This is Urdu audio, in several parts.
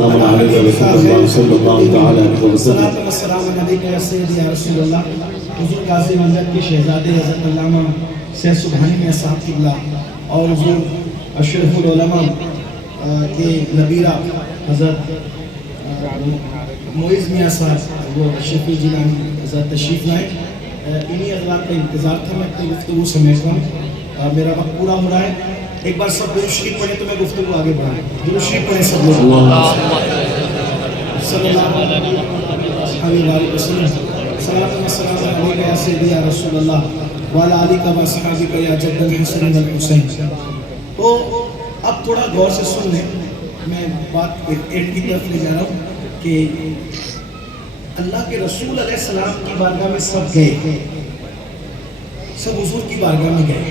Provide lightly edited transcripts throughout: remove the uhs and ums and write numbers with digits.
والسلام علیہ صلی اللہ تعالی علیہ وسلم. السلام علیکم یا سیدی یا رسول اللہ. حضور غازی مملک کے شہزادے حضرت علامہ سید سبحانی میاں صاحب قبلہ اور حضور اشرف العلماء کے نبیرہ حضرت معیز میاں صاحب وہ اشرف الجیلانی حضرت تشریف لائے. انہی حضرات کا انتظار تھا. میں اپنی گفتگو سمیٹ رہا ہوں. میرا وقت پورا ہو رہا ہے. ایک بار سب درود شریف پڑھیں تو میں گفتگو آگے بڑھاؤں. درود شریف پڑھیں سب لوگ. صلی اللہ علیہ وسلم. صلاۃ و سلام علیک یا سیدی یا رسول اللہ وعلی آلک و اصحابک یا جد الحسن والحسین. تو اب تھوڑا غور سے سن لیں. میں بات اینڈ کی طرف لے جا رہا ہوں کہ اللہ کے رسول علیہ السلام کی بارگاہ میں سب گئے, سب حضور کی بارگاہ میں گئے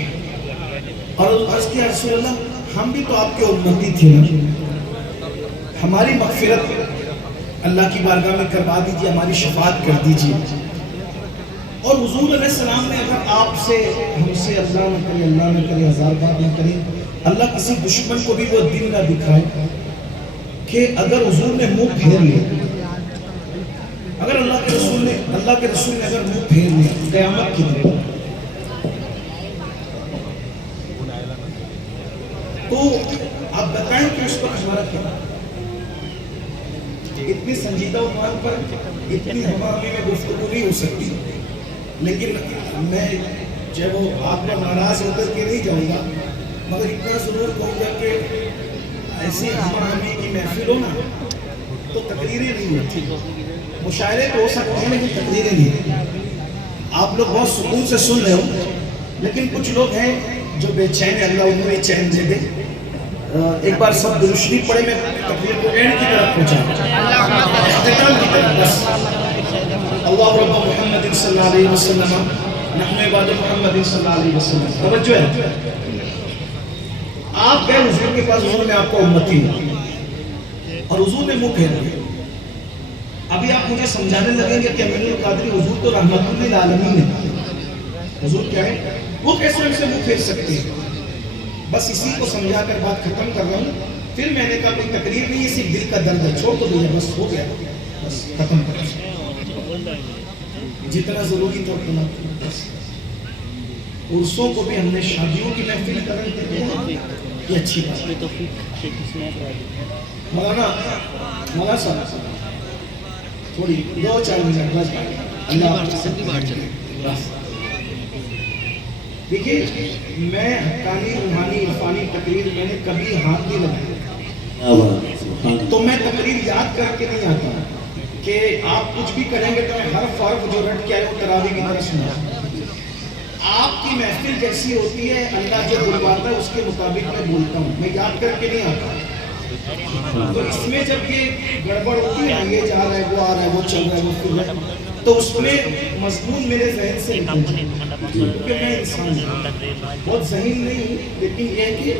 اور عرض کیا رسول اللہ ہم بھی تو آپ کے امتی تھے نا, ہماری مغفرت اللہ کی بارگاہ میں کروا دیجیے, ہماری شفاعت کر دیجیے. اور حضور علیہ السلام نے اگر آپ سے ہم سے اللہ نہ کرے ہزار بار نہ کرے, اللہ کسی دشمن کو بھی وہ دن نہ دکھائے کہ اگر حضور نے منہ پھیر لیا, اگر اللہ کے رسول نے اگر منہ پھیر لیا قیامت کی دن, تو آپ بتائیں کہ اس پر ہمارا کیا. اتنی سنجیدہ عنوان پر اتنی ہماری میں گفتگو نہیں ہو سکتی, لیکن میں جب وہ آپ کا ناراض ہو کر کے نہیں جاؤں گا, مگر اتنا ضرور کہوں گا کہ ایسی ہماری کی محفل ہو نا تو تقریریں نہیں ہوتی, مشاعرے تو ہو سکتے ہیں لیکن تقریریں نہیں. آپ لوگ بہت سکون سے سن رہے ہو, لیکن کچھ لوگ ہیں جو بے چین ہے, اللہ انہیں چین دے دے. ایک بار سب درود شریف پڑھے, میں تقریر کو اینڈ کی طرف پہنچاؤں, اختتام کی طرف. بس اللہ رب محمد صلی اللہ علیہ وسلم نحن عباد محمد صلی اللہ علیہ وسلم. توجہ ہے, آپ گئے حضور کے پاس, حضور نے آپ کو امتی ہوا اور حضور نے منہ پھیر لیا. ابھی آپ مجھے سمجھانے لگیں گے کہ امین القادری حضور تو رحمت للعالمین ہے, حضور کیا ہے, وہ کیسے ہم سے منہ پھیر سکتے ہیں. بس اسی کو سمجھا کر بات ختم کر رہا ہوں. پھر میں نے کہا کوئی تقریر نہیں ہے, صرف دل کا درد ہے, چھوڑ تو دیا, بس ہو گیا, بس ختم کر رہا. جتنا ضروری تھا اتنا. عرسوں کو بھی ہم نے شادیوں کی محفل کر رہے تھے, یہ اچھی بات ہے. مولانا صاحب تھوڑی 2-4 منٹ بس اللہ بس. دیکھیے میں حقانی روحانی عرفانی تقریر میں نے کبھی ہاتھ نہیں لگایا, تو میں تقریر یاد کر کے نہیں آتا کہ آپ کچھ بھی کریں گے تو میں ہر فرق جو رٹ کے آئے وہ تراویح کی طرح سنا. آپ کی محفل جیسی ہوتی ہے, اللہ جو بلواتا ہے اس کے مطابق میں بولتا ہوں, میں یاد کر کے نہیں آتا. تو اس میں جب یہ گڑبڑ ہوتی ہے, یہ جا رہا ہے, وہ آ رہا ہے, وہ چل رہا ہے, وہ پھر رہا ہے, تو اس میں مضمون میرے ذہن سے نکل جائے, کیونکہ میں انسان ہوں, بہت ذہین نہیں ہوں, لیکن یہ ہے کہ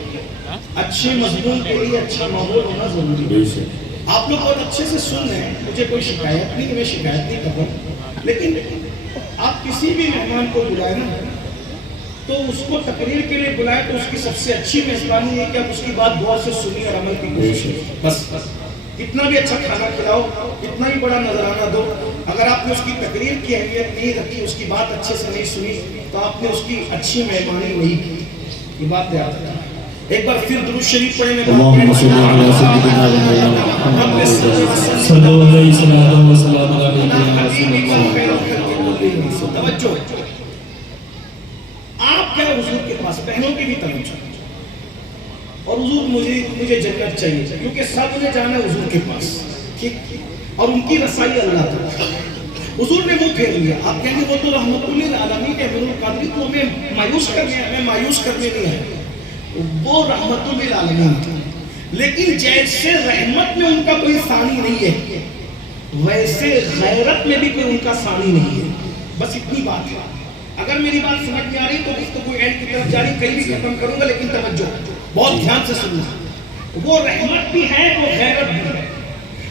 اچھے مضمون کے لیے اچھا ماحول ہونا ضروری ہے. آپ لوگ بہت اچھے سے سن رہے ہیں, مجھے کوئی شکایت نہیں, میں شکایت نہیں کر رہا ہوں, لیکن آپ کسی بھی مہمان کو بلائیں نا تو اس کو تقریر کے لیے بلائیں تو اس کی سب سے اچھی میزبانی ہے کہ آپ اس کی بات غور سے سنیں اور عمل کی کوشش کریں. بس کتنا بھی اچھا کھانا کھلاؤ, کتنا ہی بڑا نذرانہ دو, اگر آپ نے اس کی تقریر کی اہمیت نہیں رکھی, اس کی بات اچھے سے نہیں سنی, تو آپ نے اس کی اچھی مہمانی نہیں کی. یہ بات یاد رکھنا. ایک بار پھر درود شریف پڑھیں. میں اللہم صلی علی سیدنا محمد صلی اللہ علیہ وسلم. توجہ, آپ کیا حضور کے پاس, بہنوں کی بھی توجہ, اور حضور مجھے جنت چاہیے کیونکہ سب نے جانا ہے حضور کے پاس, ٹھیک, اور ان کی رسائی اللہ تک. حضور نے منہ پھیر لیا. آپ کہیں گے وہ تو رحمت للعالمین ہے, امین القادری تو ہمیں مایوس کرنے نہیں ہے, وہ رحمت للعالمین تھا, لیکن جیسے رحمت میں ان کا کوئی ثانی نہیں ہے, ویسے غیرت میں بھی کوئی ان کا ثانی نہیں ہے. بس اتنی بات ہے. اگر میری بات سمجھ میں آ رہی تو گفتگو اینڈ کی طرف جاری, کہیں بھی ختم کروں گا, لیکن توجہ بہت دھیان سے سننا. وہ رحمت بھی ہے, وہ غیرت بھی ہے,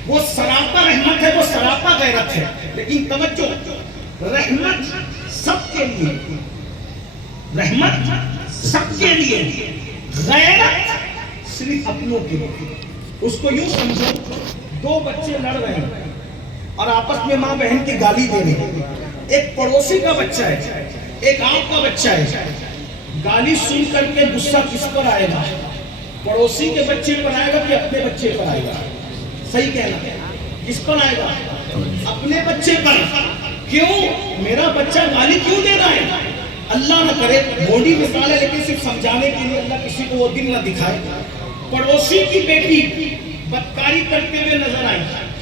وہ سراپا رحمت ہے, وہ سراپا غیرت ہے. لیکن توجہ, رحمت سب کے لیے, رحمت سب کے لیے, غیرت صرف اپنوں کے لیے. اس کو یوں سمجھو, دو بچے لڑ رہے ہیں اور آپس میں ماں بہن کی گالی دے رہے ہیں. ایک پڑوسی کا بچہ ہے, ایک آپ کا بچہ ہے. گالی سن کر کے غصہ کس پر آئے گا؟ پڑوسی کے بچے پر آئے گا کہ اپنے بچے پر آئے گا؟ صحیح کہنا ہے, کس پر آئے گا؟ اپنے بچے پر. کیوں؟ میرا بچہ گالی کیوں دے رہا ہے؟ اللہ نہ کرے, بوڑھی مثال ہے لیکن صرف سمجھانے کے لیے, اللہ کسی کو وہ دن نہ دکھائے. پڑوسی کی بیٹی بدکاری کرتے ہوئے نظر آئی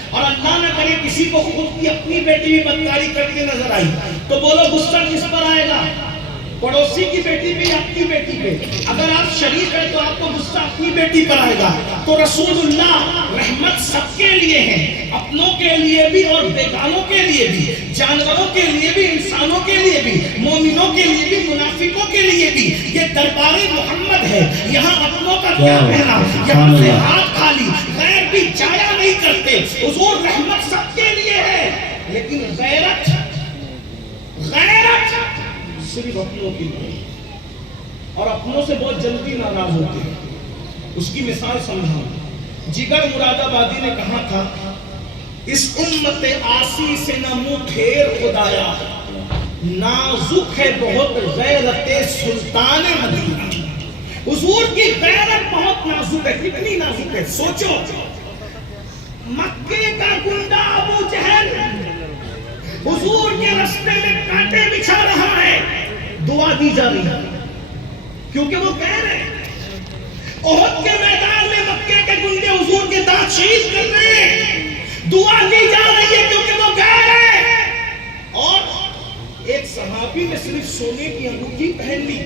اور اللہ نہ کرے کسی کو خود کی اپنی بیٹی بھی بدکاری کرتے نظر آئی, تو بولو غصہ کس پر آئے گا؟ پڑوسی کی بیٹی پہ یا اپنی بیٹی پہ؟ اگر آپ شریف ہیں تو آپ کو غصہ اپنی بیٹی پر آئے گا. تو رسول اللہ رحمت سب کے لیے ہے, اپنوں کے لیے بھی اور بیگانوں کے لیے بھی, جانوروں کے لیے بھی, انسانوں کے لیے بھی, مومنوں کے لیے بھی, منافقوں کے لیے بھی. یہ دربار محمد ہے, یہاں اپنوں کا کیا کہنا, یہاں سے ہاتھ خالی, غیر بھی جایا نہیں کرتے. حضور رحمت سب کے لیے ہے, لیکن غیرت صرف اپنوں کی لیے, اور اپنوں سے بہت جلدی ناراض ہوتے ہیں. اس کی مثال سمجھا. جگر مراد آبادی نے کہا تھا, اس امت آسی سے نہ منہ پھیر خدایا, نازک ہے بہت غیرت سلطان مدینہ. حضور کی غیرت بہت نازک ہے. کتنی نازک ہے سوچو. مکے کا گنڈا ابو جہل حضور کے راستے میں کانٹے بچھا رہا ہے, دعا دی جا رہی ہے کیونکہ وہ کہہ رہے ہیں. احد کے میدان میں مکے کے گنڈے حضور کے دانت شہید کر رہے ہیں, دعا دی جا رہی ہے کیونکہ وہ کہہ رہے ہیں. اور ایک صحابی نے صرف سونے کی انگوٹھی پہن لی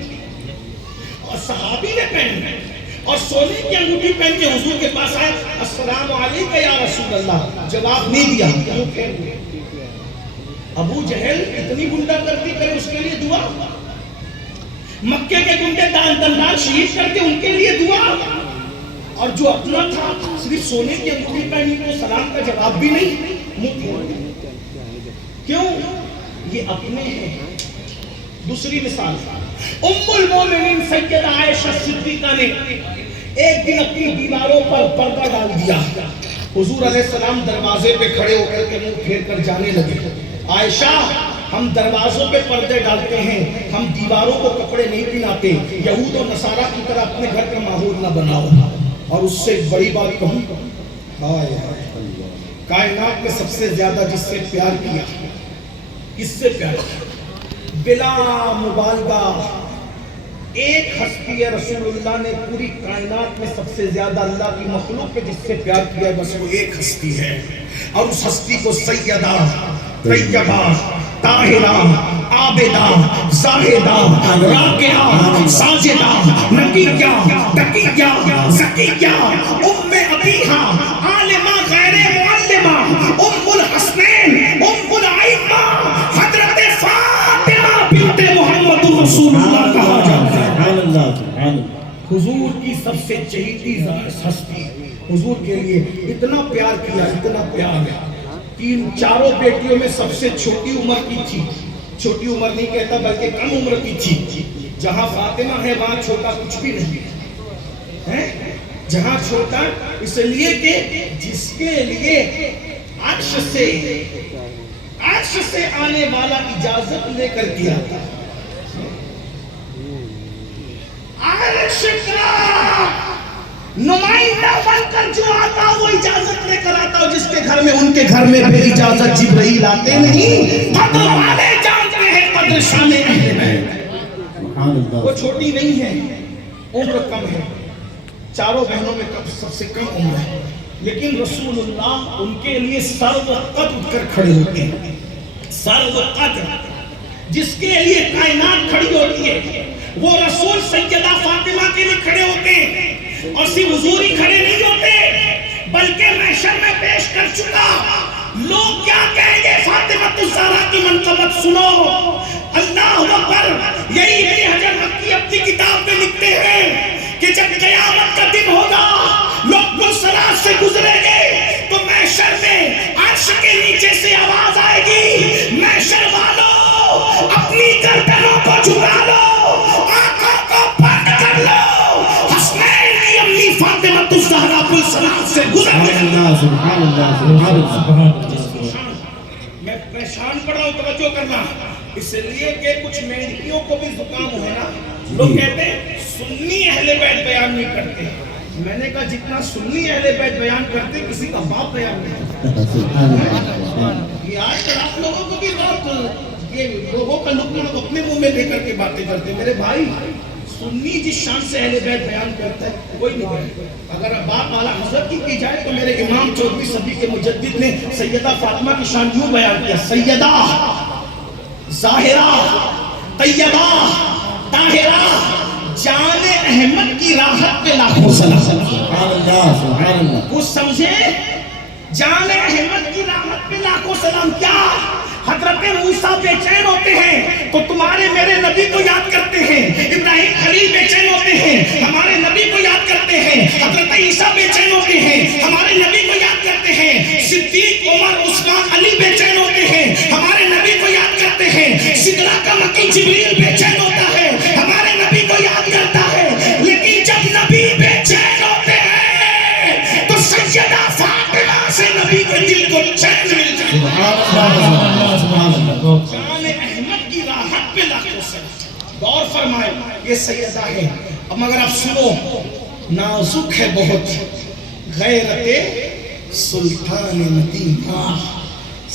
اور صحابی نے پہن لی اور سونے کی انگوٹھی پہن کے حضور کے پاس آئے, السلام علیکم یا رسول اللہ. جواب نہیں دیا. کیوں پھر ابو جہل اتنی گنڈا گردی کرے اس کے لیے دعا, مکے کے گنڈے دندان شہید کر کے ان کے لیے دعا, اور جو اپنا تھا صرف سونے کی انگوٹھی پہنی تو سلام کا جواب بھی نہیں, منہ پھوڑ. کیوں؟ یہ اپنے ہیں. دوسری مثال, ام المومنین سیدہ عائشہ صدیقہ نے ایک دن اپنی دیواروں پر پردہ ڈال دیا. حضور علیہ السلام دروازے پہ کھڑے ہو کر کے منہ پھیر کر جانے لگے. عائشہ, ہم دروازوں پہ پردے ڈالتے ہیں, ہم دیواروں کو کپڑے نہیں پہناتے. یہود و نصارہ کی طرح اپنے گھر کا ماحول نہ بناؤ. اور اس سے بڑی بات کہوں, کائنات میں سب سے زیادہ جس سے پیار کیا, کس سے پیار کیا بلا مبالغہ, ایک ہستی ہے رسول اللہ نے پوری کائنات میں سب سے زیادہ اللہ کی مخلوق پہ جس سے پیار کیا ہے, بس وہ ایک ہستی ہے. اور اس ہستی کو سیدہ, طیبہ, طاہرہ, عابدہ, زاہدہ, راکعہ, ساجدہ, نقیہ, تقیہ, زکیہ, ام ابیہا, عالمہ غیر معلمہ, ام الحسنین, ام الائمہ, حضرت فاطمہ بنت محمد رسول اللہ کہا جاتا ہے. حضور کی سب سے چہیتی ہستی, حضور کے لیے اتنا پیار کیا, اتنا پیار ہے. تین چاروں بیٹیوں میں سب سے چھوٹی عمر کی تھی, چھوٹی عمر نہیں کہتا بلکہ کم عمر کی تھی. جہاں فاطمہ ہے وہاں چھوٹا کچھ بھی نہیں ہے, جہاں چھوٹا اس لیے کہ جس کے لیے عرش سے آنے والا اجازت لے کر کیا تھا. عرش کا نمائندہ بن کر جو آتا وہ اجازت لے کر آتا, جس کے گھر میں ان کے گھر میں بے اجازت جبرائیل آتے نہیں. قدر والے جانتے ہیں قدر شان اہل بیت. وہ چھوٹی نہیں ہے, عمر کم ہے, چاروں بہنوں میں سب سے کم عمر ہے, لیکن رسول اللہ ان کے لیے سر و قد اٹھ کر کھڑے ہوتے ہیں. سر و قد جس کے لیے کائنات کھڑی ہوتی ہے, وہ رسول سیدہ فاطمہ کے لیے کھڑے ہوتے ہیں. اور صرف حضور ہی کھڑے نہیں ہوتے بلکہ محشر میں پیش کر چکا. لوگ کیا کہیں گے, فاطمہ الزہرا کی منقبت سنو. اللہ اکبر. یہی ابن حجر مکی اپنی کتاب میں لکھتے ہیں کہ جب قیامت کا دن ہوگا, لوگ پلسرات سے گزریں گے تو محشر میں عرش کے نیچے سے آواز آئے گی, محشر والوں اپنی گردنوں کو جھکا لو, آنکھوں کو بند کر لو. حسنین کی امی فاطمہ الزہرا پلسرات سے گزر گئی. سبحان اللہ سبحان اللہ. میں شان پڑھ رہا ہوں، توجہ کرنا. اس لیے کہ کچھ میڈیوں کو بھی زکام ہے نا، لوگ کہتے ہیں سنی اہل بیت بیان نہیں کرتے. میں نے کہا جتنا سنی اہل بیت بیان کرتے کسی کا باپ بیان نہیں کرتا. یہ آج کل آپ لوگوں کو بھی بات، یہ لوگوں کا لقمہ اپنے منہ میں لے کر کے باتیں کرتے. میرے بھائی سنی جس شان سے اہل بیت بیان کرتا ہے کوئی نہیں کرے. اگر باپ اعلیٰ حضرت کی جائے تو میرے امام 14ویں صدی کے مجدد نے سیدہ فاطمہ کی شان یوں بیان کیا: سیدہ ظاہرہ طیبہ طاہرہ جان احمد کی راحت پہ لاکھوں سلام. سبحان اللہ سبحان اللہ. کچھ سمجھے؟ جان احمد کی راحت پہ لاکھوں سلام. کیا حضرت موسیٰ بے چین ہوتے ہیں تو تمہارے میرے نبی کو یاد کرتے ہیں. ابراہیم خلیل بے چین ہوتے ہیں ہمارے نبی کو یاد کرتے ہیں. حضرت عیسیٰ بے چین ہوتے ہیں ہمارے نبی کو یاد کرتے ہیں. صدیق عمر عثمان علی بے چین ہوتے ہیں ہمارے نبی کو یاد کرتے ہیں. سدرا کا مکی جبریل بے چین ہوتا ہے ہمارے نبی کو یاد کرتا ہے. لیکن جب نبی بے چین ہوتے ہیں تو سیدہ فاطمہ سے نبی کے دل کو چین مل جاتا ہے. جان احمد کی راحت پہ لاکھوں سے غور فرمائے. یہ سیدہ ہے. اب مگر آپ سنو، نازک ہے بہت غیرت سلطان مدینہ.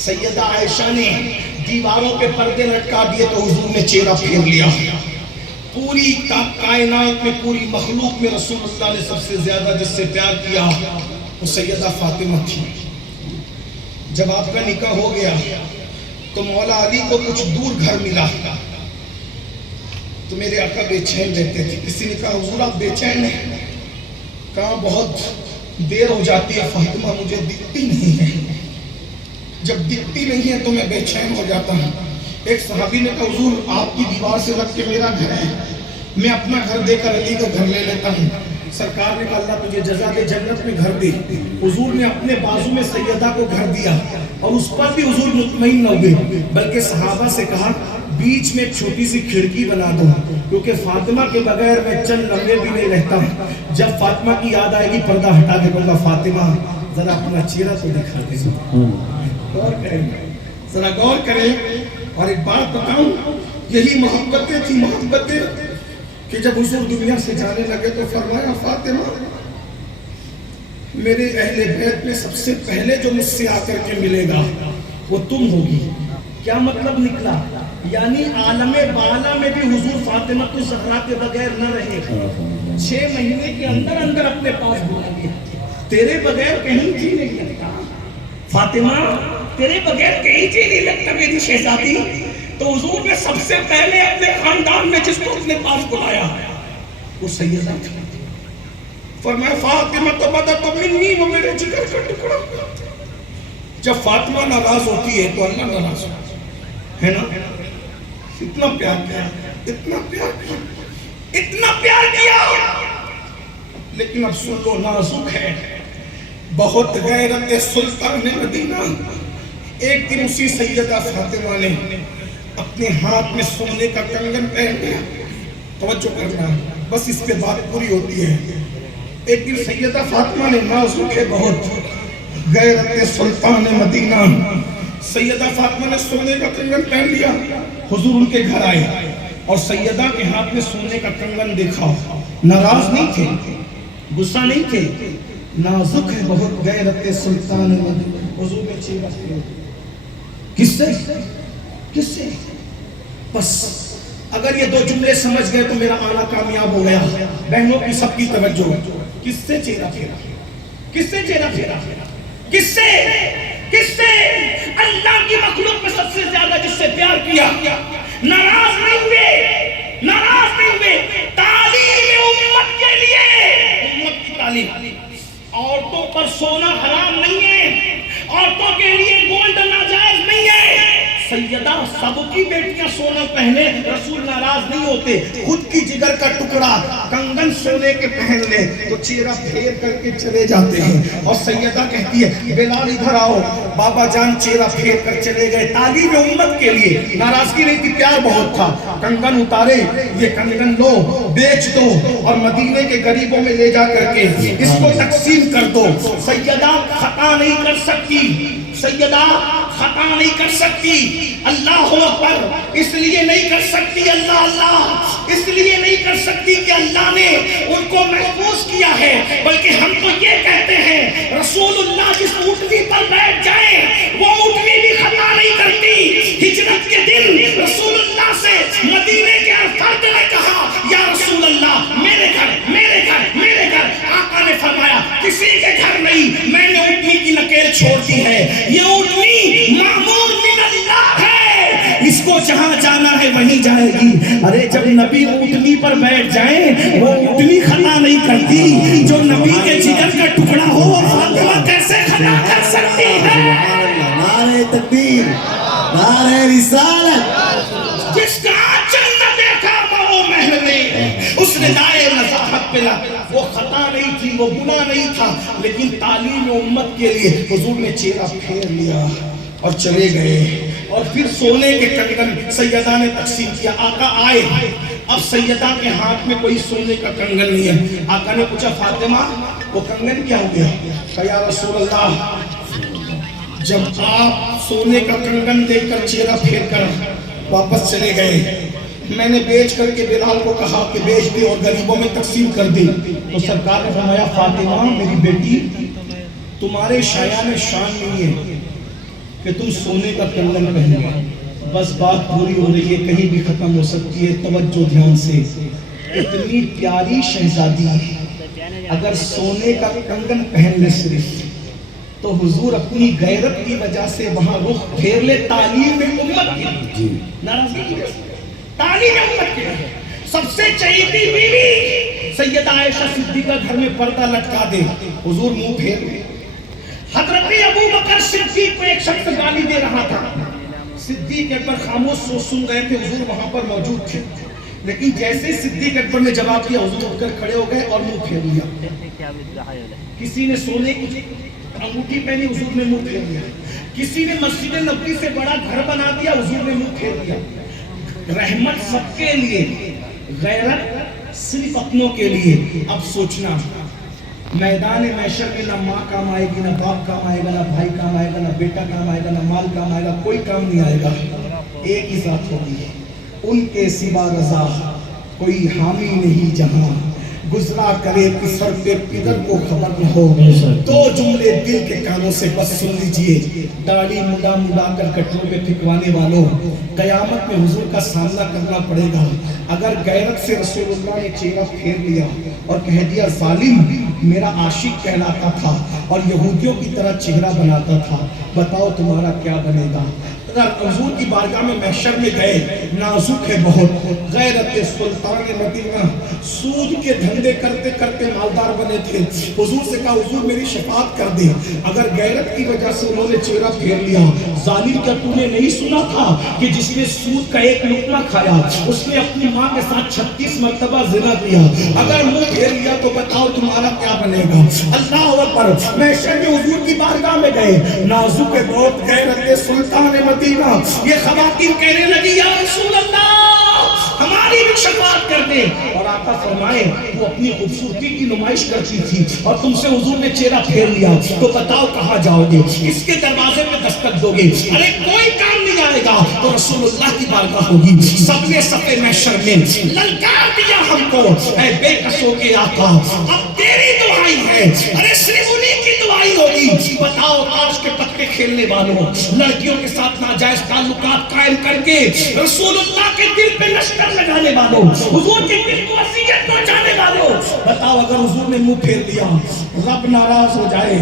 سیدہ عائشہ نے دیواروں پہ پردے لٹکا دیے تو حضور نے چہرہ پھیر لیا. پوری کائنات میں پوری مخلوق میں رسول اللہ نے سب سے زیادہ جس سے پیار کیا وہ سیدہ فاطمہ تھی. جب آپ کا نکاح ہو گیا تو مولا علی کو کچھ دور گھر ملا تو میرے آقا بے چین رہتے تھے. کسی نے کہا حضور آپ بے چین ہیں؟ کہا بہت دیر ہو جاتی ہے فاطمہ مجھے دکھتی نہیں ہے. جب دکھتی نہیں ہے تو میں بے چین ہو جاتا ہوں. ایک صحابی نے کہا حضور آپ کی دیوار سے لگ کے میرا گھر ہے، میں اپنا گھر دے کر علی کا گھر لے لیتا ہوں. سرکار نے کہا اللہ تجھے جزا دے جنت میں گھر دے. حضور نے اپنے بازو میں سیدہ کو گھر دیا اور اس پر بھی حضور مطمئن نہ ہوئے بلکہ صحابہ سے کہا بیچ میں ایک چھوٹی سی کھڑکی بنا دو کیونکہ فاطمہ کے بغیر میں چند لمحے بھی نہیں رہتا. جب فاطمہ کی یاد آئے گی پردہ ہٹا کے کہوں گا فاطمہ ذرا اپنا چہرہ تو دکھا دے. غور کریں ذرا غور کریں. اور ایک بات بتاؤں، یہی محبتیں تھی محبتیں کہ جب حضور دنیا سے جانے لگے تو فرمایا فاطمہ میرے اہل بیت میں سب سے پہلے جو مجھ سے آ کر کے ملے گا وہ تم ہوگی. کیا مطلب نکلا؟ یعنی عالم بالا میں بھی حضور فاطمہ کو زہرا کے بغیر نہ رہے. 6 مہینے کے اندر اندر اپنے پاس بلا لیا. تیرے بغیر کہیں جی نہیں لگتا فاطمہ، تیرے بغیر کہیں جی نہیں لگتا میری شہزادی. تو حضور نے سب سے پہلے اپنے خاندان میں جس کو اپنے پاس بلایا وہ سیدہ تھی. فرمایا فاطمہ تو بدت منی، وہ میرے جگر کا ٹکڑا. جب فاطمہ ناراض ہوتی ہے تو اللہ ناراض ہے نا. اتنا پیار کیا، اتنا پیار کیا، اتنا پیار کیا. لیکن اب سن لو، نازک ہے بہت غیرت سلطان مدینہ. ایک دن اسی سیدہ فاطمہ نے اپنے ہاتھ میں سونے کا کنگن پہن لیا. توجہ کرنا، بس اس کے بعد پوری ہوتی ہے. ایک دن سیدہ فاطمہ نے، نازک ہے بہت غیرت سلطان مدینہ، سیدہ فاطمہ نے سونے کا کنگن پہن لیا. حضور ان کے گھر آئے اور سیدہ کے ہاتھ میں سونے کا کنگن دیکھا. ناراض نہیں تھے، غصہ نہیں تھے. نازک ہے بہت غیرت سلطان مدینہ. حضور نے چہرہ پھیرا. کس سے؟ بس اگر یہ 2 جملے سمجھ گئے تو میرا آنا کامیاب ہو گیا. بہنوں کی سب کی توجہ. کس سے چہرہ پھیرا؟ کس سے چہرہ پھیرا؟ کس سے؟ اللہ کی مخلوق میں سب سے زیادہ جس سے پیار کیا. ناراض نہیں ہوئے. تعلیم امت کے لیے، امت کی تعلیم. عورتوں پر سونا حرام نہیں ہے، عورتوں کے لیے گولڈ ناجائز نہیں ہے. سیدہ سیدہ سب کی بیٹیاں سونا پہنے، رسول ناراض نہیں ہوتے، خود کی جگر کا ٹکڑا کنگن سونے کے پہن لے تو چہرہ پھیر کر کے چلے جاتے ہیں، اور سیدہ کہتی ہے بلال ادھر آؤ، بابا جان چہرہ پھیر کر چلے گئے، تعلیم امت کے لیے، ناراضگی نہیں تھی، پیار بہت تھا، کنگن اتارے، یہ کنگن لو بیچ دو اور مدینے کے غریبوں میں لے جا کر کے اس کو تقسیم کر دو۔ سیدہ خطا نہیں کر سکتی، سیدہ خطا نہیں کر سکتی، اللہ اکبر اس لیے نہیں کر سکتی، اللہ اللہ اس لیے نہیں کر سکتی کہ اللہ نے ان کو محفوظ کیا ہے، بلکہ ہم تو یہ کہتے ہیں رسول اللہ جس اونٹنی پر بیٹھ جائیں وہ اونٹنی بھی خطا نہیں کرتی۔ ہجرت کے دن رسول اللہ سے مدینے کے ہر فرد نے کہا یا رسول اللہ میرے گھر میرے گھر میرے گھر، آقا نے فرمایا کسی کے گھر نہیں، میں نے اونٹنی کی نکیل چھوڑ دی ہے، یہ اونٹنی معمور من اللہ ہے، اس کو جہاں جانا ہے وہیں جائے گی۔ ارے جب نبی اونٹنی پر بیٹھ جائیں وہ اونٹنی خطا نہیں کرتی، جو نبی کے جگر کا ٹکڑا ہو وہ فاطمہ کیسے خطا کر سکتی ہے؟ نعرہ تکبیر، نعرہ رسالت۔ جس کا جنت دیکھا وہ محل میں اس نے دائے نزاحت پلا، وہ خطا نہیں تھی، وہ گناہ نہیں تھا، لیکن تعلیم امت کے لیے حضور نے چہرہ پھیر لیا اور چلے گئے، اور پھر سونے کے کنگن سیدہ نے تقسیم کیا۔ آقا آئے، اب سیدہ کے ہاتھ میں کوئی سونے کا کنگن نہیں ہے، آقا نے پوچھا فاطمہ وہ کنگن کیا ہو گیا؟ کہا یا رسول اللہ جب آپ سونے کا کنگن دے کر چہرہ پھیر کر واپس چلے گئے، میں نے بیچ کر کے بلال کو کہا کہ بیچ دے اور غریبوں میں تقسیم کر دے، تو سرکار نے فرمایا فاطمہ میری بیٹی تمہارے شایان شان نہیں ہے کہ تم سونے کا کنگن پہنو، بس بات پوری ہو رہی ہے، کہیں بھی ختم ہو سکتی ہے، توجہ دھیان سے، اتنی پیاری شہزادی اگر سونے کا کنگن پہن لے صرف تو حضور اپنی غیرت کی وجہ سے وہاں رخ پھیر لے تعلیم امت کے لیے، ناراضگی کی وجہ سے تعلیم امت کے لیے، سب سے چہیتی بیوی سیدہ عائشہ صدیقہ گھر میں پردہ لٹکا دے، حضور منہ پھیر لے۔ حضرت ابو بکر صدیق کو ایک شخص گالی دے رہا تھا، صدیق اکبر خاموش سن رہے تھے، حضور وہاں پر موجود تھے، لیکن جیسے صدیق اکبر نے جواب دیا حضور اٹھ کر کھڑے ہو گئے اور منہ پھیر لیا۔ کسی نے سونے کی انگوٹھی پہنی، حضور نے منہ پھیر لیا۔ کسی نے مسجد نبوی سے بڑا گھر بنا دیا، حضور نے منہ پھیر لیا۔ رحمت سب کے لیے، غیرت صرف اپنوں کے لیے۔ اب سوچنا میدان محشر میں نہ ماں کام آئے گی، نہ باپ کام آئے گا، نہ بھائی کام آئے گا، نہ بیٹا کام آئے گا، نہ مال کام آئے گا، کوئی کام نہیں آئے گا، ایک ہی ذات ہوگی، ان کے سوا رضا کوئی حامی نہیں جہاں، گزرا کرے پسر پہ پدر کو خبر نہ ہو، دو جملے دل کے کانوں سے بس سن لیجئے، داڑھی مڈا مڈا کر کٹروں میں پھکوانے والوں، قیامت میں حضور کا سامنا کرنا پڑے گا۔ اگر غیرت سے رسول اللہ نے چہرہ پھیر لیا اور کہہ دیا ظالم میرا عاشق کہلاتا تھا اور یہودیوں کی طرح چہرہ بناتا تھا، بتاؤ تمہارا کیا بنے گا؟ اگر حضور کی بارگاہ میں محشر میں گئے، نازک ہے بہت، غیرت سلطان مدینہ سود کے دھندے کرتے کرتے مالدار بنے تھے، حضور سے کہا حضور میری شفاعت کر دے۔ اگر غیرت کی وجہ سے انہوں نے چہرہ پھیر لیا، ظالم کیا تو نے نہیں سنا تھا کہ جس نے سود کا ایک لقمہ کھایا اس نے اپنی ماں کے ساتھ 36 مرتبہ زنا کیا؟ اگر منہ پھیر لیا تو بتاؤ تمہارا کیا بنے گا؟ اللہ اکبر، محشر میں حضور کی بارگاہ میں گئے، نازک ہے بہت، غیرت سلطان مدینہ، یہ خواتین کہنے لگی یا رسول اللہ ہماری بھی شفاعت کر دے، اور آقا فرمائے وہ اپنی خوبصورتی کی نمائش کرتی تھی اور تم سے حضور نے چہرہ پھیر لیا تو بتاؤ کہاں جاؤ گے، کس کے دروازے پہ دستک دو گے؟ ارے کوئی کام نہیں آئے گا تو رسول اللہ کی بارگاہ ہوگی۔ سب نے صفے محشر میں للکار دیا ہم کو، اے بے کسوں کے آقا اب تیری دعائی ہے، ارے صرف انہیں کی دعائی ہوگی۔ بتاؤ تاش کے پتے کھیلنے والوں، لڑکیوں کے ساتھ ناجائز تعلقات قائم کر کے رسول اللہ کے دل پہ نشتر لگانے والوں، حضور کے دل کو اذیت پہنچانے والوں، بتاؤ اگر حضور نے منہ پھیر لیا رب ناراض ہو جائے،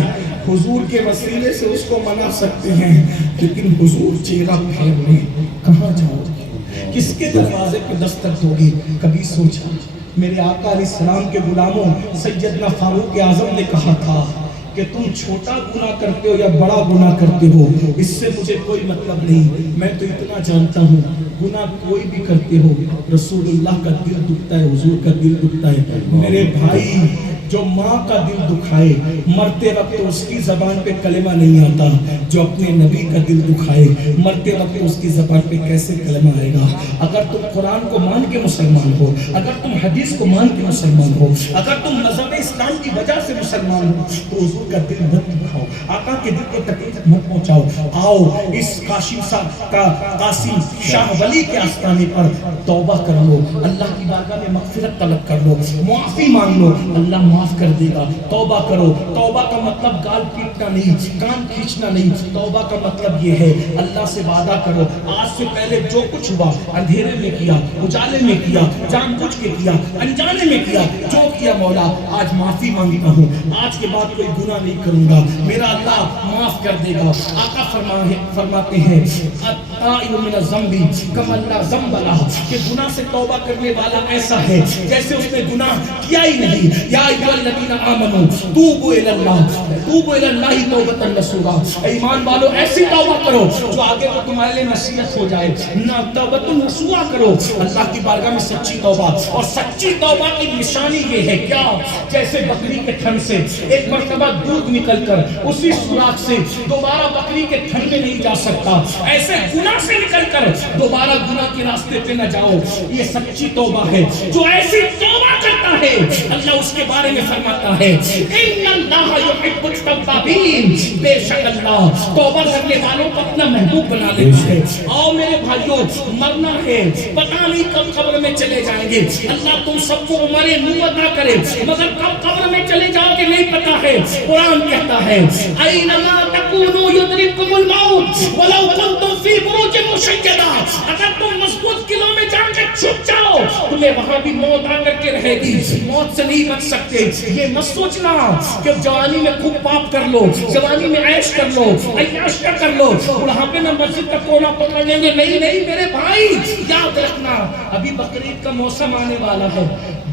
حضور کے وسیلے سے اس کو منا سکتے ہیں، لیکن حضور چہرہ پھیرنے کہاں جاؤ گے؟ کس کے دروازے پہ دستک دو گے؟ کبھی سوچا؟ میرے آقا علیہ السلام کے غلاموں سیدنا فاروق اعظم نے کہا تھا کہ تم چھوٹا گناہ کرتے ہو یا بڑا گناہ کرتے ہو، اس سے مجھے کوئی مطلب نہیں، میں تو اتنا جانتا ہوں گناہ کوئی بھی کرتے ہو رسول اللہ کا دل دکھتا ہے، حضور کا دل دکھتا ہے۔ میرے بھائی، جو ماں کا دل دکھائے مرتے وقت اس کی زبان پہ کلمہ نہیں آتا، جو اپنے نبی کا دل دکھائے مرتے وقت اس کی زبان پہ کیسے کلمہ آئے گا؟ اگر تم قرآن کو مان کے مسلمان ہو، اگر تم حدیث کو مان کے مسلمان ہو، اگر تم مذہب اسلام کی وجہ سے مسلمان ہو، تو حضور کا دل مت دکھاؤ، آقا کے دل کو تکلیف مت پہنچاؤ۔ آؤ اس قاسم شاہ ولی کے آستانے پر توبہ کر لو، اللہ کی بارگاہ میں مغفرت طلب کر لو، معافی مانگ لو، اللہ معاف کر دے گا۔ توبہ کرو۔ توبہ کا مطلب گال پیٹنا نہیں، کان کھینچنا نہیں، توبہ کا مطلب یہ ہے اللہ سے وعدہ کرو آج سے پہلے جو کچھ ہوا اندھیرے میں کیا، اجالے میں کیا، جان بوجھ کے کیا، انجانے میں کیا، جو کیا مولا آج معافی مانگتا ہوں، آج کے بعد کوئی گناہ نہیں کروں گا، میرا اللہ معاف کر دے گا۔ آقا فرماتے ہیں التائب من الذنب کمن لا ذنب لہ، کہ گناہ سے توبہ کرنے والا ایسا ہے جیسے اس نے گناہ کیا ہی نہیں۔ یا ایھا الذین آمنوا توبوا الی اللہ توبۃ نصوحا، ایمان والو ایسی توبہ کرو جو آگے کو تمہارے لیے نصیحت ہو جائے، نہ توبۃ نصوحا کرو اللہ کی بارگاہ میں سچی توبہ۔ اور سچی توبہ کی نشانی یہ ہے کیا؟ جیسے بکری کے تھن سے ایک مرتبہ دودھ نکل کر اسی سوراخ سے دوبارہ بکری کے تھن میں نہیں جا سکتا، ایسے گناہ سے نکل کر دوبارہ گناہ کے راستے پہ نہ جاؤ، یہ سچی توبہ ہے۔ جو ایسی توبہ کرتا ہے اللہ اس کے بارے میں فرماتا ہے ان اللہ یحب التوابین، بے شک اللہ توبہ کرنے والوں کو اپنا محبوب بنا لیتا ہے۔ آؤ میرے بھائیوں، مرنا ہے، پتہ نہیں کب قبر میں چلے جائیں گے، اللہ تم سب کو عمر نو عطا کرے، مگر کب قبر میں چلے جاؤ گے نہیں پتا ہے۔ قرآن کہتا ہے اینما تکونوا یدرککم الموت ولو کنتم فی بروج مشیدہ، اگر تم مضبوط قلعوں میں جا کے چھپ جاؤ تمہیں وہاں بھی موت آ کر کے رہے گی، موت سے نہیں بچ سکتے۔ یہ مت سوچنا کہ جوانی میں خوب پاپ کر لو، جوانی میں عیش کر لو، عیاش کر لو، بڑھاپے میں مسجد کا کونا پکڑ لیں گے، نہیں نہیں میرے بھائی، یاد رکھنا ابھی بقرعید کا موسم آنے والا ہے،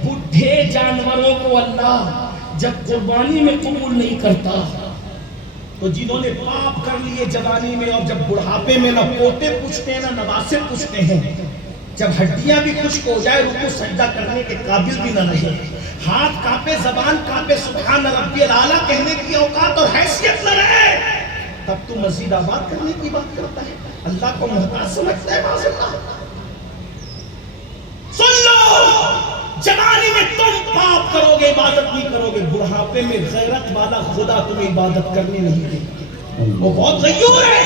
بڈھے جانوروں کو اللہ جب قربانی میں قبول نہیں کرتا تو جنہوں نے پاپ کر لیے جوانی میں اور جب بڑھاپے میں نہ پوتے پوچھتے ہیں نہ نواسے پوچھتے ہیں، جب ہڈیاں بھی خشک ہو جائے رکوع سجدہ کرنے کے قابل بھی نہ رہے، ہاتھ کانپے، زبان کانپے، سبحان ربی الاعلیٰ کہنے کی اوقات اور حیثیت نہ رہے، تب تو مسجد آباد کرنے کی بات کرتا ہے، اللہ کو محتاج سمجھتا ہے۔ معاذ اللہ، سن لو، جوانی میں تم پاپ کرو گے، عبادت نہیں کرو گے، بڑھاپے میں غیرت والا خدا تمہیں عبادت کرنے نہیں دے گا، وہ بہت غیور ہے،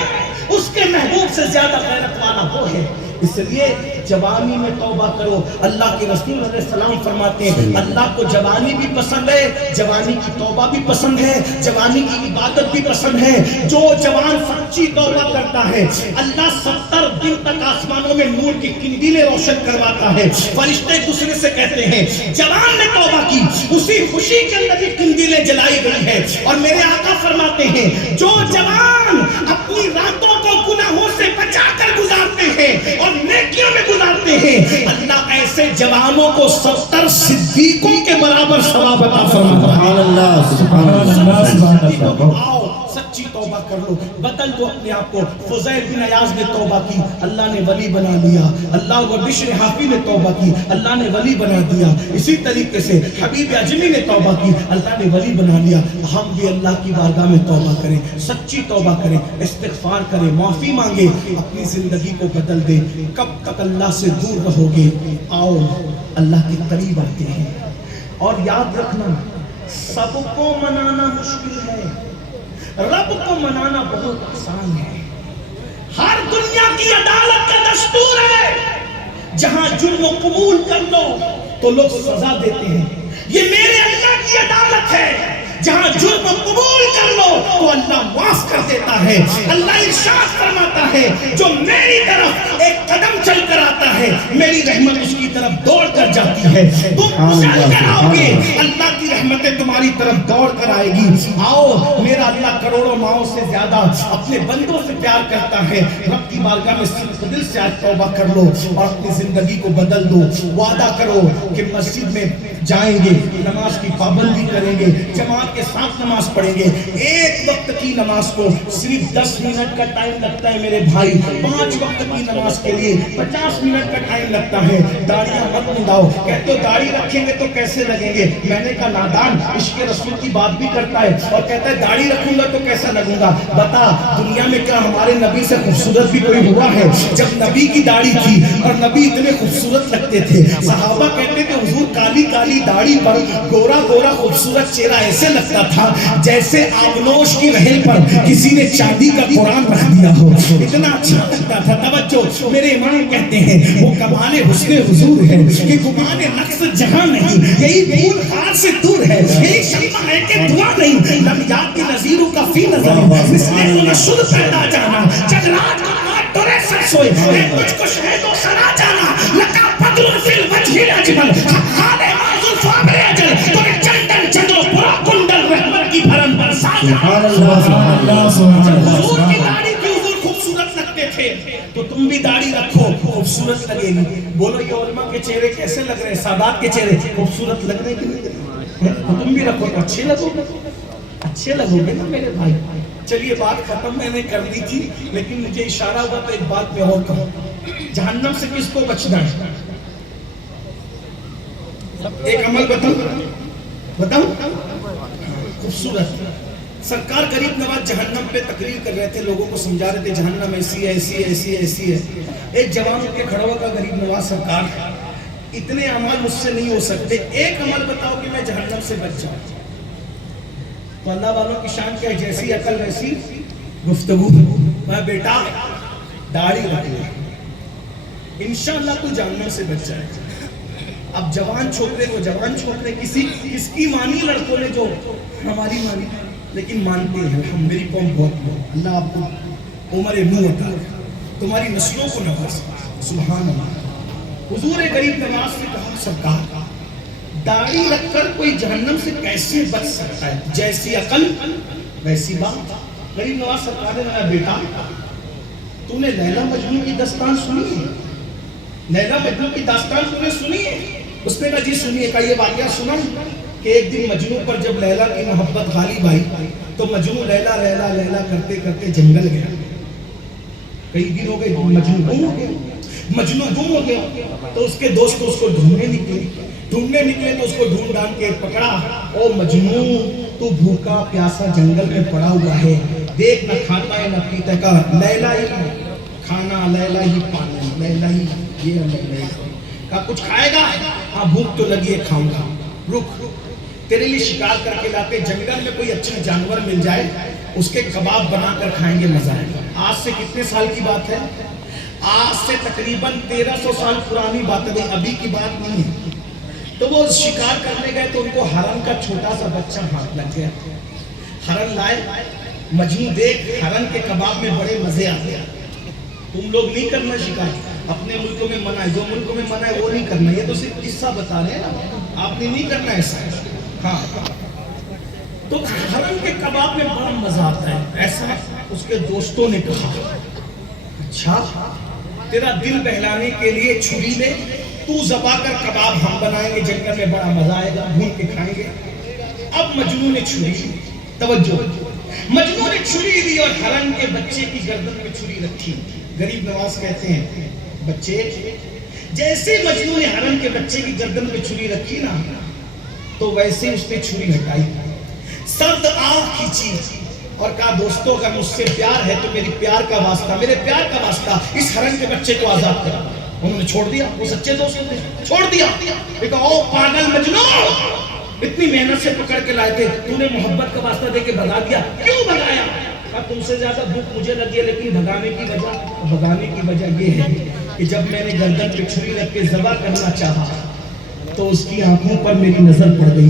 اس کے محبوب سے زیادہ غیرت والا وہ ہے۔ اس لیے جوانی میں توبہ کرو۔ اللہ کے رسول علیہ السلام فرماتے ہیں اللہ کو جوانی بھی پسند ہے، جوانی کی توبہ بھی پسند ہے، جوانی کی عبادت بھی پسند ہے۔ جو جوان سچی توبہ کرتا ہے اللہ 70 دن تک آسمانوں میں نور کی قندیلیں روشن کرواتا ہے، فرشتے دوسرے سے کہتے ہیں جوان نے توبہ کی، اسی خوشی کے اندر یہ قندیلیں جلائی گئی ہے۔ اور میرے آقا فرماتے ہیں جو جوان اپنی راتوں کو گناہوں سے بچا کر گزارتے ہیں اور نیکیوں میں گزارتے ہیں، اللہ ایسے جوانوں کو 70 صدیقوں کے برابر ثواب عطا فرماتا ہے۔ سبحان اللہ، سبحان اللہ، سبحان اللہ۔ آؤ سچی توبہ کر لو، بدل دو اپنے آپ کو۔ فضیل بن عیاض نے توبہ کی، اللہ نے ولی بنا لیا۔ اللہ و بشر حافی نے توبہ کی، اللہ نے ولی بنا دیا۔ اسی طریقے سے حبیب اجمی نے توبہ کی، اللہ نے ولی بنا لیا۔ ہم بھی اللہ کی بارگاہ میں توبہ کریں، سچی توبہ کریں، استغفار کریں، معافی مانگیں، اپنی زندگی کو بدل دیں۔ کب تک اللہ سے دور رہو گے؟ آؤ اللہ کے قریب آتے ہیں۔ اور یاد رکھنا سب کو منانا مشکل ہے، رب کو منانا بہت آسان ہے۔ ہر دنیا کی عدالت کا دستور ہے، جہاں جرم قبول کر لو تو لوگ سزا دیتے ہیں، یہ میرے اللہ کی عدالت ہے، جہاں جرم قبول کر لو تو اللہ معاف کر دیتا ہے۔ اللہ ارشاد فرماتا ہے جو میری طرف ایک قدم چل کر آتا ہے میری رحمت اس کی طرف دوڑ کر جاتی ہے۔ تم چل کر آؤ گے اللہ کی رحمتیں تمہاری طرف دوڑ کر آئے گی۔ آؤ، میرا اللہ کروڑوں ماؤں سے زیادہ اپنے بندوں سے پیار کرتا ہے۔ رب کی بارگاہ میں صدق دل سے آج توبہ کر لو اور اپنی زندگی کو بدل دو۔ وعدہ کرو کہ مسجد میں جائیں گے, نماز کی پابندی کریں گے, جماعت کے ساتھ نماز پڑھیں گے. ایک وقت کی نماز کو صرف 10 منٹ کا ٹائم لگتا ہے میرے بھائی, 5 وقت کی نماز کے لیے 50 منٹ کا ٹائم لگتا ہے. داڑیاں مت منڈاؤ. کہتے ہو داڑھی رکھیں گے تو کیسے لگیں گے؟ میں نے کہا نادان عشق رسول کی بات بھی کرتا ہے اور کہتا ہے داڑھی رکھوں گا تو کیسا لگوں گا. بتا دنیا میں کیا ہمارے نبی سے خوبصورت بھی کوئی ہوا ہے؟ جب نبی کی داڑھی تھی اور نبی اتنے خوبصورت لگتے تھے, صحابہ کہتے تھے حضور کالی کالی داڑھی پر گورا گورا خوبصورت چہرہ ایسے لگتا تھا جیسے آبنوش کی رحل پر کسی نے چاندی کا قرآن رکھ دیا ہو, اتنا اچھا لگتا تھا. توجہ, میرے امام کہتے ہیں وہ کمال حسن حضور ہے کہ گمان نقص جہاں نہیں, یہی دور خار سے دور ہے, یہی شمع ہے کہ دعا نہیں. لم یاد کی نظیروں کا فی نظر اس نے تو نشد پیدا جانا, جگ رات کو مات دورے سر سوئے اے مجھ کو شہد و سرا جانا. لکا بدر فی الوجہ الاجمل حال معذور فابر اجل تمہیں چندن چندو پورا کنڈل رحمت کی بھرن برسا سبحان اللہ سبحان اللہ. حضور کی داڑھی کی حضور خوبصورت لگتے تھے تو تم بھی داڑھی رکھو, خوبصورت لگے گی. بولو یہ علماء کے چہرے کیسے لگ رہے ہیں؟ سادات کے چہرے خوبصورت لگ رہے ہیں, تم بھی رکھو تو اچھے لگو گے, اچھے لگو گے نا میرے بھائی. چلیے بات ختم میں نے کر دی تھی لیکن مجھے اشارہ ہوا تو ایک بات میں اور کہوں. جہنم سے کس کو بچنا ہے؟ ایک عمل بتاؤ خوبصورت. سرکار غریب نواز جہنم پہ تقریر کر رہے تھے, لوگوں کو سمجھا رہے تھے جہنم ایسی ہے ایسی ہے ایسی ہے ایسی ہے. ایک جوان اٹھ کے کھڑا ہوا کہ غریب نواز سرکار اتنے عمل مجھ سے نہیں ہو سکتے, ایک عمل بتاؤ کہ میں جہنم سے بچ جاؤں. تو اللہ والوں کی شان کیا ہے, جیسی عقل ویسی گفتگو. میں بیٹا داڑھی رکھ لے, انشاءاللہ تو جہنم سے بچ جائے. اب جوان چھوکرے وہ جوان چھوکرے کس کی مانی لڑکوں نے جو ہماری مانی, لیکن مانتے ہیں. ہم میری قوم بہت اللہ آپ کو عمر نو عطا تمہاری نسلوں کو نواز. سبحان اللہ. حضور غریب نواز نے کہا سرکار داڑھی رکھ کر کوئی جہنم سے کیسے بچ سکتا ہے؟ جیسی عقل ویسی بات. غریب نواز سرکار نے کہا بیٹا تو نے لیلا مجنون کی داستان سنی ہے؟ لیلا مجنون کی داستان تو نے سنی ہے؟ اس نے کہا جی سنیے. کا یہ واقعہ سنا کہ ایک دن مجنون پر جب لیلا کی محبت غالب آئی تو مجنون لیلا لیلا لیلا کرتے کرتے جنگل گیا. کئی دن ہو گئے, مجنون گم ہو گیا. تو اس کے دوست اس کو ڈھونڈنے نکلے تو اس کو ڈھونڈ ڈھانڈ کے پکڑا. او مجنون تو بھوکا پیاسا جنگل میں پڑا ہوا ہے, دیکھ نہ کھاتا ہے نہ پیتا ہے. کہا لیلا ہی کھانا, لیلا ہی پانی, لیلا ہی یہ لیلا. کہا کچھ کھائے گا؟ ہاں بھوک تو لگی ہے, کھاؤں گا. رک تیرے لیے شکار کر کے لاتے. جنگل میں کوئی اچھا جانور مل جائے اس کے کباب بنا کر کھائیں گے, مزہ آئے گا. آج سے کتنے سال کی بات ہے؟ آج سے تقریباً 1300 سال پرانی بات ہے, ابھی کی بات نہیں ہے. تو وہ شکار کرنے گئے تو ان کو ہرن کا چھوٹا سا بچہ ہاتھ لگ گیا. ہرن لائے, مجنون دیکھ ہرن کے کباب میں بڑے مزے آتے ہیں. تم لوگ نہیں کرنا شکار, اپنے ملکوں میں منع ہے, جو ملکوں میں منع ہے وہ نہیں کرنا. یہ تو صرف قصہ بتا رہے ہیں نا, آپ نے نہیں کرنا ایسا. ہاں تو ہرن کے کباب میں بڑا مزہ آتا ہے. ایسا اس کے دوستوں نے کہا اچھا تیرا دل بہلانے کے لیے چھری لے, تو ذبح کر کباب ہم بنائیں گے, جنگل میں بڑا مزہ آئے گا, بھون کے کھائیں گے. اب مجنون نے چھری لی, توجہ, مجنون نے چھری لی اور ہرن کے بچے کی گردن میں چھری رکھی. غریب نواز کہتے ہیں بچے جیسے مجنون نے ہرن کے بچے کی گردن میں چھری رکھی نا تو ویسے اس نے چھری ہٹائی, سرد آنکھ کھینچی اور کہا دوستوں اگر مجھ سے پیار ہے تو میری پیار کا واسطہ, میرے پیار کا واسطہ اس ہرن کے بچے کو آزاد کر. انہوں نے چھوڑ دیا, وہ سچے دوست تھے, چھوڑ دیا. کہا او پاگل مجنون, اتنی محنت سے پکڑ کے لائے تھے, تو نے محبت کا واسطہ دے کے بھگا دیا, کیوں بھگایا؟ کہا تم سے زیادہ بھوک مجھے لگی ہے, لیکن بھگانے کی وجہ یہ ہے کہ جب میں نے گردن پہ چھری رکھ کے ذبح کرنا چاہا تو اس کی آنکھوں پر میری نظر پڑ گئی,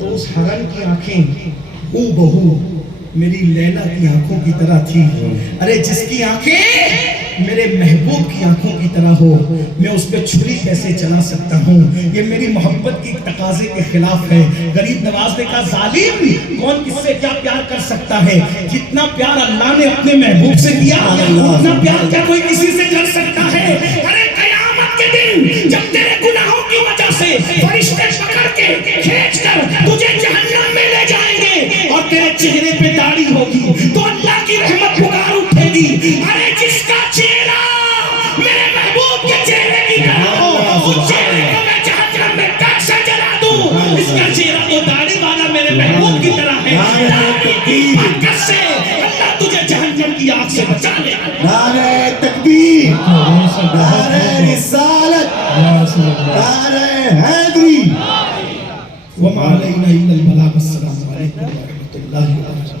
تو اس ہرن کی آنکھیں ہو بہو میری لیلا کی آنکھوں کی طرح تھی. ارے جس کی آنکھیں میرے محبوب کی آنکھوں کی طرح ہو, میں اس پہ چھری کیسے چلا سکتا ہوں؟ یہ میری محبت کی تقاضے کے خلاف ہے. غریب نواز نے کہا ظالم, کون کس سے کیا پیار کر سکتا ہے؟ جتنا پیار اللہ نے اپنے محبوب سے کیا اتنا پیار کیا کوئی کسی سے کر سکتا ہے؟ ارے قیامت کے دن جب تیرے گناہوں کی وجہ سے فرشتے پکڑ کے کھینچ کر تجھے جہنم میں لے جائیں گے اور تیرے چہرے پہ داڑھی ہوگی تو اللہ کی رحمت پکار اٹھے گی. ارے جس کا چہرہ میرے محبوب کے چہرے کی طرح ہو اس چہرے کو میں جہنم میں کیسے جلا دوں؟ اس کا چہرہ تو داڑھی والا میرے محبوب کی طرح ہے. برکت سے اللہ تجھے جہنم کی آگ سے بچا لے. نعرہ تکبیر، نعرہ رسالت، نعرہ حیدری. وما علینا الا البلاغ. السلام علیکم ورحمۃ اللہ وبرکاتہ.